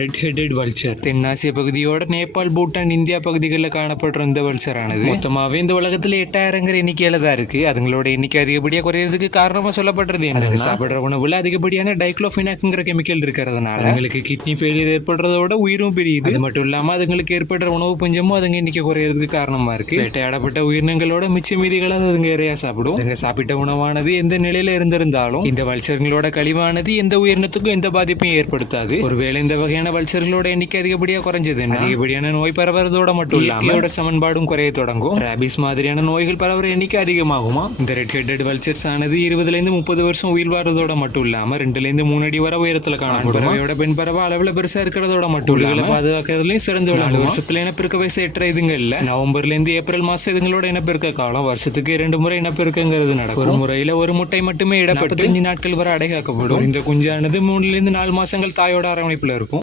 Red headed vulture தென்னாசிய பகுதியோட Nepal, Bhutan, India பகுதிகளில் காணப்படுற இந்த வல்ச்சரானது மொத்தமாகவே இந்த உலகத்தில் 8000 எண்ணிக்கையில தான் இருக்கு. அதுங்களோட எண்ணிக்கை அதிகப்படியாக குறையிறதுக்கு காரணமா சொல்லப்படுறது என்ன, சாப்பிடுற உணவுல அதிகப்படியான டைக்ளோஃபினாக்ங்கிற கெமிக்கல் இருக்கிறதுனால அதுங்களுக்கு கிட்னி ஃபெயிலியர் ஏற்படுறதோட உயிரும் பெரியுது. அது மட்டும் இல்லாம அதுங்களுக்கு ஏற்படுற உணவு பஞ்சமும் அதுங்க எண்ணிக்கை குறையிறதுக்கு காரணமா இருக்கு. வேட்டையாடப்பட்ட உயிரினங்களோட மிச்ச மீதிகளை அதுங்க இறையா சாப்பிடும். அதுங்க சாப்பிட்ட உணவானது எந்த நிலையில இருந்திருந்தாலும் இந்த வல்ச்சர்களோட கழிவானது எந்த உயிரினத்துக்கும் எந்த பாதிப்பையும் ஏற்படுத்தாது. ஒருவேளை இந்த வகையான வல்ச்சர்களோட எண்ணிக்கை அதிகப்படியா குறைஞ்சது, அதிகப்படியான நோய் பரவுறதோட மட்டும் இல்லாம சமன்பாடும் குறைய தொடங்கும். ராபிஸ் மாதிரியான நோய்கள் பரவுற எண்ணிக்கை அதிகமாகுமா. இந்த ரெட் ஹெட்டட் வல்ச்சர்ஸ் ஆனது 20-30 வருஷம் உயிர் வாழ்றதோட மட்டும் இல்லாம 2-3 அடி வரை உயரத்துல காணப்படும். பெண் பறவை அளவுல பெருசா இருக்கிறதோட மட்டும் இல்லாம பாதுகாக்கிறதுலயும் சிறந்து 4 வருஷத்துல இனப்பெருக்க வயசு எட்டுற இதுங்க இல்ல. நவம்பர்ல இருந்து ஏப்ரல் மாசம் இதுங்களோட இனப்பெருக்க காலம். வருஷத்துக்கு 2 முறை இனப்பெருக்கங்கிறது நடக்கும். ஒரு முறையில ஒரு முட்டை மட்டுமே இடப்பட்டு 5 நாட்கள் வரை அடைகாக்கப்படும். இந்த குஞ்சானது 3-4 மாசங்கள் தாயோட அரவணைப்புல இருக்கும்.